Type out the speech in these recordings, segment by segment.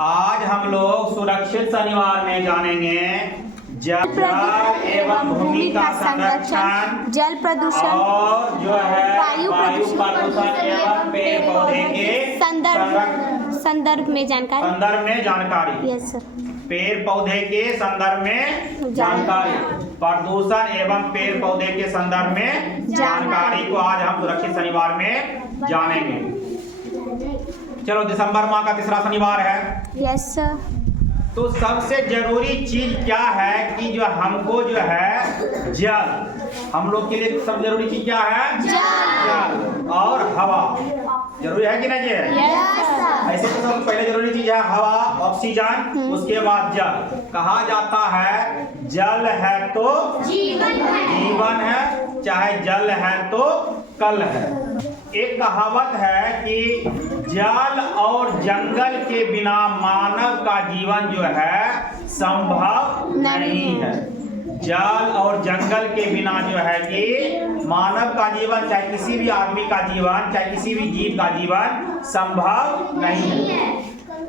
आज हम लोग सुरक्षित शनिवार में जानेंगे जल एवं भूमि का संरक्षण, जल प्रदूषण और जो है वायु प्रदूषण एवं पेड़ पौधे के संदर्भ में जानकारी। Yes sir. पेड़ पौधे के संदर्भ में जानकारी, प्रदूषण एवं पेड़ पौधे के संदर्भ में जानकारी को आज हम सुरक्षित शनिवार में जानेंगे। चलो, दिसंबर माह का तीसरा शनिवार है। Yes sir. तो सबसे जरूरी चीज क्या है कि जो हमको जो है जल, हम लोग के लिए सबसे जरूरी चीज क्या है? जल और हवा। जरूरी है कि नहीं है? ऐसे तो सबसे पहले जरूरी चीज है हवा, ऑक्सीजन, उसके बाद जल। कहा जाता है जल है तो जीवन है, चाहे जल है तो कल है। एक कहावत है कि जल और जंगल के बिना मानव का जीवन जो है संभव नहीं है। जल और जंगल के बिना जो है कि मानव का जीवन, चाहे किसी भी आदमी का जीवन, चाहे किसी भी जीव का जीवन संभव नहीं है।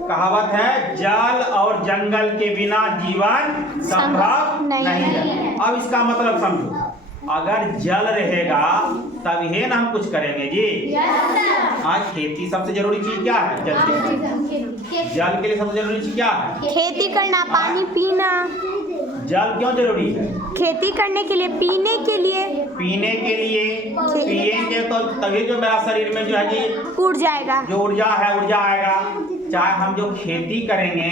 कहावत है जल और जंगल के बिना जीवन संभव नहीं है। अब इसका मतलब समझो, अगर जल रहेगा तभी ना हम कुछ करेंगे जी। आज खेती सबसे जरूरी चीज क्या है? जल के लिए सबसे जरूरी चीज क्या है? खेती करना, पानी पीना। जल क्यों जरूरी है? खेती करने के लिए, पीने के लिए पिएंगे तो तभी जो मेरा शरीर में जो है कि उड़ जाएगा, जो ऊर्जा आएगा। चाहे हम जो खेती करेंगे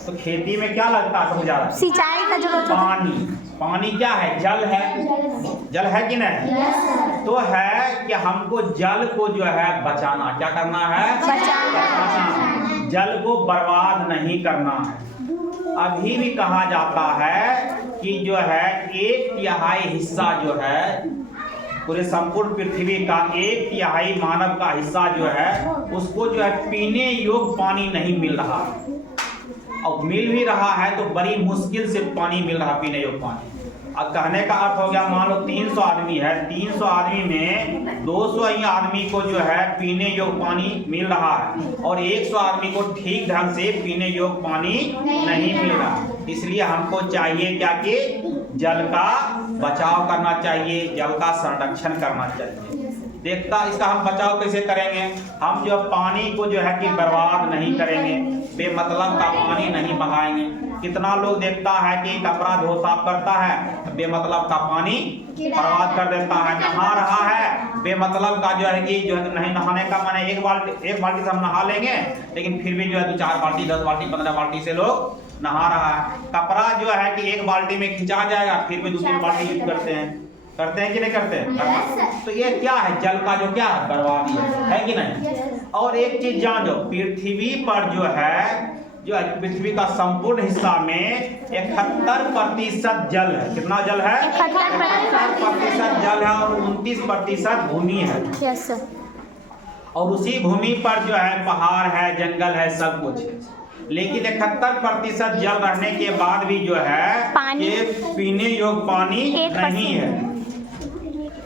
तो खेती में क्या लगता है? सबसे ज्यादा सिंचाई का जरूरत होता है। पानी क्या है? जल है कि नहीं? तो है कि हमको जल को जो है बचाना। क्या करना है? बचाना। जल को बर्बाद नहीं करना है। अभी भी कहा जाता है कि जो है 1/3 हिस्सा जो है पूरे संपूर्ण पृथ्वी का 1/3 मानव का हिस्सा जो है उसको जो है पीने योग्य पानी नहीं मिल रहा। और मिल भी रहा है तो बड़ी मुश्किल से पानी मिल रहा, पीने योग्य पानी। अब कहने का अर्थ हो गया, मान लो 300 आदमी है, 300 आदमी में 200 ही आदमी को जो है पीने योग्य पानी मिल रहा है और 100 आदमी को ठीक ढंग से पीने योग्य पानी नहीं मिल रहा। इसलिए हमको चाहिए क्या कि जल का बचाव करना चाहिए, जल का संरक्षण करना चाहिए। इसका हम बचाव कैसे करेंगे? हम जो पानी को जो है कि बर्बाद नहीं करेंगे, बेमतलब का पानी नहीं बहाएंगे। कितना लोग देखता है कि कपड़ा धो साफ करता है, बेमतलब का पानी बर्बाद कर देता है। नहा रहा है, बेमतलब का जो है कि जो है नहीं नहाने का माने एक बाल्टी से हम नहा लेंगे, लेकिन फिर भी जो है 2-4 बाल्टी, 10 बाल्टी, 15 बाल्टी से लोग नहा रहा है। कपड़ा जो है कि एक बाल्टी में खिंचा जाएगा, फिर भी 2-3 बाल्टी यूज करते हैं कि नहीं करते? तो ये क्या है? जल का जो क्या है? बर्बादी है कि नहीं? और एक चीज जान जो पृथ्वी पर जो है, जो पृथ्वी का संपूर्ण हिस्सा में 71% जल है। कितना जल है? 71% जल है और 29% भूमि है। Yes sir. और उसी भूमि पर जो है पहाड़ है, जंगल है, सब कुछ है। लेकिन 71% जल रहने के बाद भी जो है ये पीने योग्य पानी नहीं है।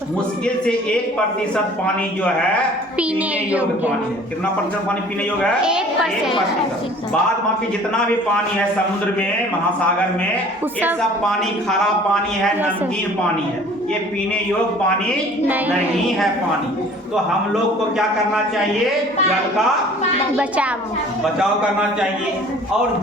मुश्किल से 1% पानी जो है पीने योग्य पानी है। कितना % पानी पीने योग्य है? 1%। बाद बाकी जितना भी पानी है समुद्र में, महासागर में, ये सब पानी खारा पानी है, नमकीन पानी है। ये पीने योग्य पानी नहीं है पानी। तो हम लोग को क्या करना चाहिए? जल का बचाव करना चाहिए। और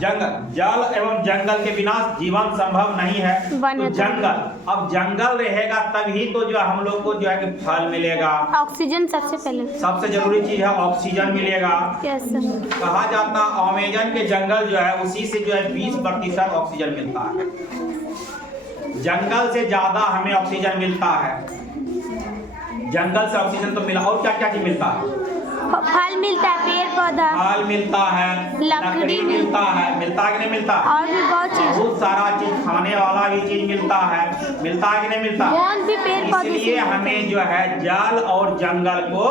जल एवं जंगल के बिना जीवन संभव नहीं है। तो जंगल, अब जंगल रहेगा तभी तो जो हम लोग को जो है कि फल मिलेगा, ऑक्सीजन सबसे जरूरी चीज है, ऑक्सीजन मिलेगा। कहा जाता अमेज़न के जंगल जो है उसी से जो है 20% ऑक्सीजन मिलता है। जंगल से ज्यादा हमें ऑक्सीजन मिलता है। जंगल से ऑक्सीजन तो मिला, और क्या क्या चीज मिलता है? फल मिलता है, पेड़ पौधा, फल मिलता है, लकड़ी मिलता है कि नहीं मिलता? और भी बहुत सारा चीज, खाने वाला भी चीज मिलता है कि नहीं मिलता? इसलिए हमें जो है जल और जंगल को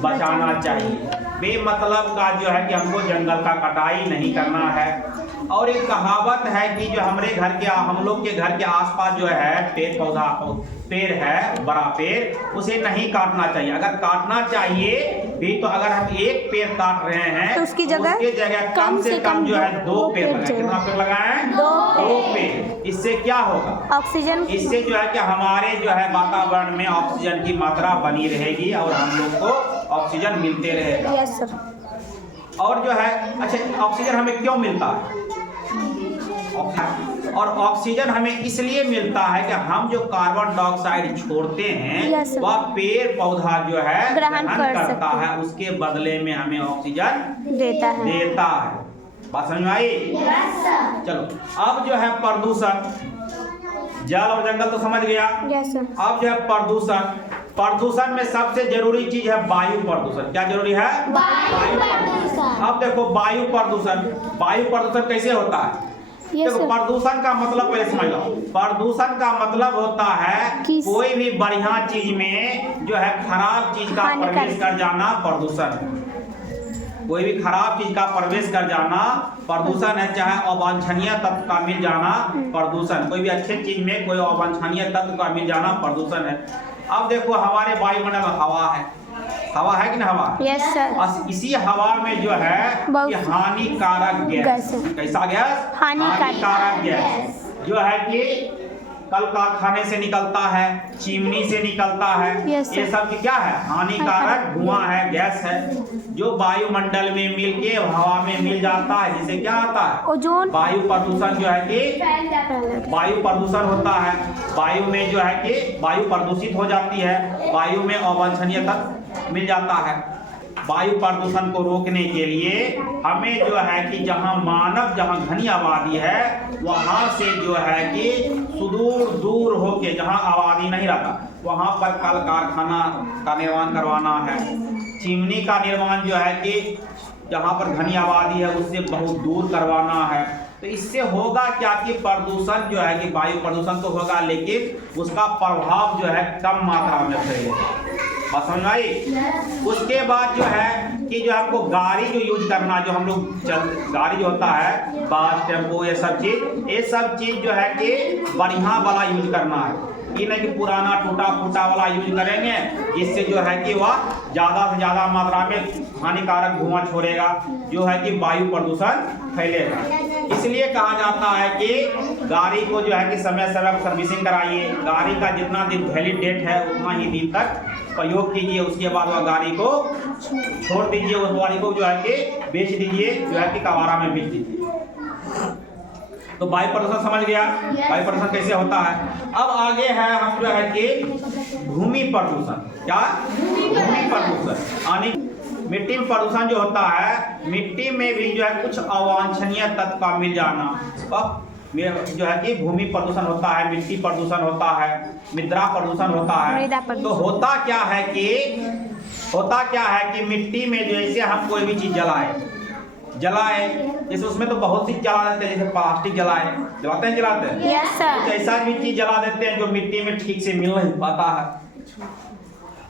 बचाना चाहिए। बेमतलब का जो है कि हमको जंगल का कटाई नहीं करना है। और एक कहावत है कि जो हम लोग के घर के आसपास जो है पेड़ है, बड़ा पेड़, उसे नहीं काटना चाहिए। अगर काटना चाहिए भी तो अगर हम एक पेड़ काट रहे हैं तो उसकी जगह कम से कम जो है 2 पेड़ लगाएं। कितना पेड़ लगाएं? 2 पेड़। इससे क्या होगा? ऑक्सीजन, इससे जो है कि हमारे जो है वातावरण में ऑक्सीजन की मात्रा बनी रहेगी और हम लोग को ऑक्सीजन मिलते रहेगा। Yes sir. और जो है अच्छा, ऑक्सीजन हमें क्यों मिलता है? और ऑक्सीजन हमें इसलिए मिलता है कि हम जो कार्बन डाइऑक्साइड छोड़ते हैं वह पेड़ पौधा जो है ग्रहण करता है, उसके बदले में हमें ऑक्सीजन देता है। बात समझ में आई? चलो अब जो है प्रदूषण, जल और जंगल तो समझ गया। अब जो है प्रदूषण में सबसे जरूरी चीज है वायु प्रदूषण। क्या जरूरी है? वायु प्रदूषण। अब देखो वायु प्रदूषण कैसे होता है? देखो प्रदूषण का मतलब पहले समझ लो। प्रदूषण का मतलब होता है कोई भी बढ़िया चीज में जो है खराब चीज का प्रवेश कर जाना प्रदूषण। कोई भी खराब चीज का प्रवेश कर जाना प्रदूषण है। चाहे अवांछनीय तत्व का मिल जाना प्रदूषण। कोई भी अच्छे चीज में कोई अवांछनीय तत्व का मिल जाना प्रदूषण है। अब देखो हमारे वायुमंडल में हवा है कि ना? हवा। Yes sir. और इसी हवा में जो है कि हानिकारक गैस। कैसा गैस? हानिकारक गैस जो है कि कल कारखाने से निकलता है, चिमनी से निकलता है। ये सब क्या है? हानिकारक धुआं है, गैस है, जो वायुमंडल में मिलके हवा में मिल जाता है, जिससे क्या आता है? ओजोन। वायु प्रदूषण जो है कि वायु प्रदूषण होता है। वायु में जो है कि वायु प्रदूषित हो जाती है, वायु में अवांछनीय तत्व मिल जाता है। वायु प्रदूषण को रोकने के लिए हमें जो है कि जहाँ घनी आबादी है वहाँ से जो है कि सुदूर दूर होके, जहाँ आबादी नहीं रहता वहाँ पर कल कारखाना का निर्माण करवाना है। चिमनी का निर्माण जो है कि जहाँ पर घनी आबादी है उससे बहुत दूर करवाना है। तो इससे होगा क्या कि प्रदूषण जो है कि वायु प्रदूषण तो होगा लेकिन उसका प्रभाव जो है कम मात्रा में फैलेगा। बात समझ में आई? उसके बाद जो है कि जो आपको गाड़ी जो यूज करना, जो हम लोग गाड़ी जो होता है बस टेम्पो ये सब चीज जो है कि बढ़िया वाला यूज करना है। ये नहीं कि पुराना टूटा फूटा वाला यूज करेंगे जिससे जो है कि वह ज़्यादा से ज़्यादा मात्रा में हानिकारक धुआं छोड़ेगा, जो है कि वायु प्रदूषण फैलेगा। इसलिए कहा जाता है कि गाड़ी को जो है कि समय समय पर सर्विसिंग कराइए। गाड़ी का जितना दिन वैलिड डेट है उतना ही दिन तक प्रयोग कीजिए, उसके बाद वह गाड़ी को छोड़ दीजिए, उस गाड़ी को जो है कि बेच दीजिए, जो है कि कबाड़ा में बेच दीजिए। तो वायु प्रदूषण समझ गया वायु प्रदूषण कैसे होता है। अब आगे है हम जो है कि भूमि प्रदूषण। क्या? भूमि प्रदूषण। मिट्टी में प्रदूषण जो होता है, मिट्टी में भी जो है कुछ अवांछनीय तत्व का मिल जाना अब जो है कि भूमि प्रदूषण होता है, मिट्टी प्रदूषण होता है, मृदा प्रदूषण होता है। तो होता क्या है कि मिट्टी में जैसे हम कोई भी चीज जलाए जैसे उसमें तो बहुत सी जला देते हैं, जैसे प्लास्टिक जलाते हैं यस सर। कुछ ऐसा भी चीज जला देते हैं जो मिट्टी में ठीक से मिल नहीं पाता है।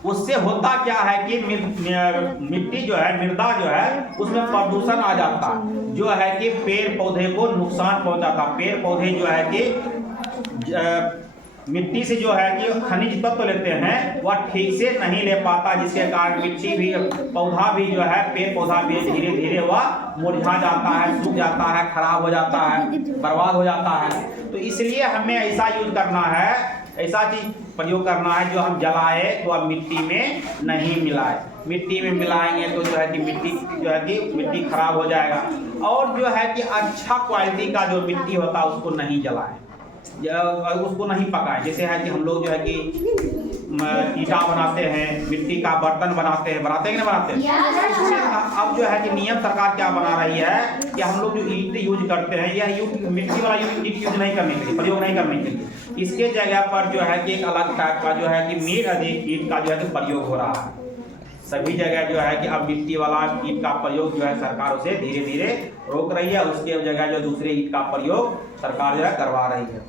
उससे होता क्या है कि मिट्टी जो है, मृदा जो है, उसमें प्रदूषण आ जाता है, जो है कि पेड़ पौधे को नुकसान पहुंचाता। पेड़ पौधे जो है कि मिट्टी से जो है कि खनिज तत्व लेते हैं वह ठीक से नहीं ले पाता, जिसके कारण मिट्टी भी, पौधा भी जो है, पेड़ पौधा भी धीरे धीरे वह मुरझा जाता है, सूख जाता है, खराब हो जाता है, बर्बाद हो जाता है। तो इसलिए हमें ऐसा यूज करना है, ऐसा चीज प्रयोग करना है जो हम जलाए तो अब मिट्टी में नहीं मिलाए। मिट्टी में मिलाएंगे तो जो है कि मिट्टी खराब हो जाएगा। और जो है कि अच्छा क्वालिटी का जो मिट्टी होता है उसको नहीं जलाएं, उसको नहीं पकाएं। जैसे है कि हम लोग जो है कि ईटा बनाते हैं, मिट्टी का बर्तन बनाते हैं कि नहीं बनाते हैं। अब जो है कि नियम सरकार क्या बना रही है कि हम लोग जो ईट यूज करते हैं यह मिट्टी वाला ईट यूज नहीं करने के लिए, प्रयोग नहीं करने के लिए, इसके जगह पर जो है कि एक अलग टाइप का जो है कि मेड अधिक ईट का जो है कि प्रयोग हो रहा है। सभी जगह जो है कि अब मिट्टी वाला ईट का प्रयोग जो है सरकार उसे धीरे धीरे रोक रही है, उसके जगह जो दूसरे ईट का प्रयोग सरकार जो है करवा रही है।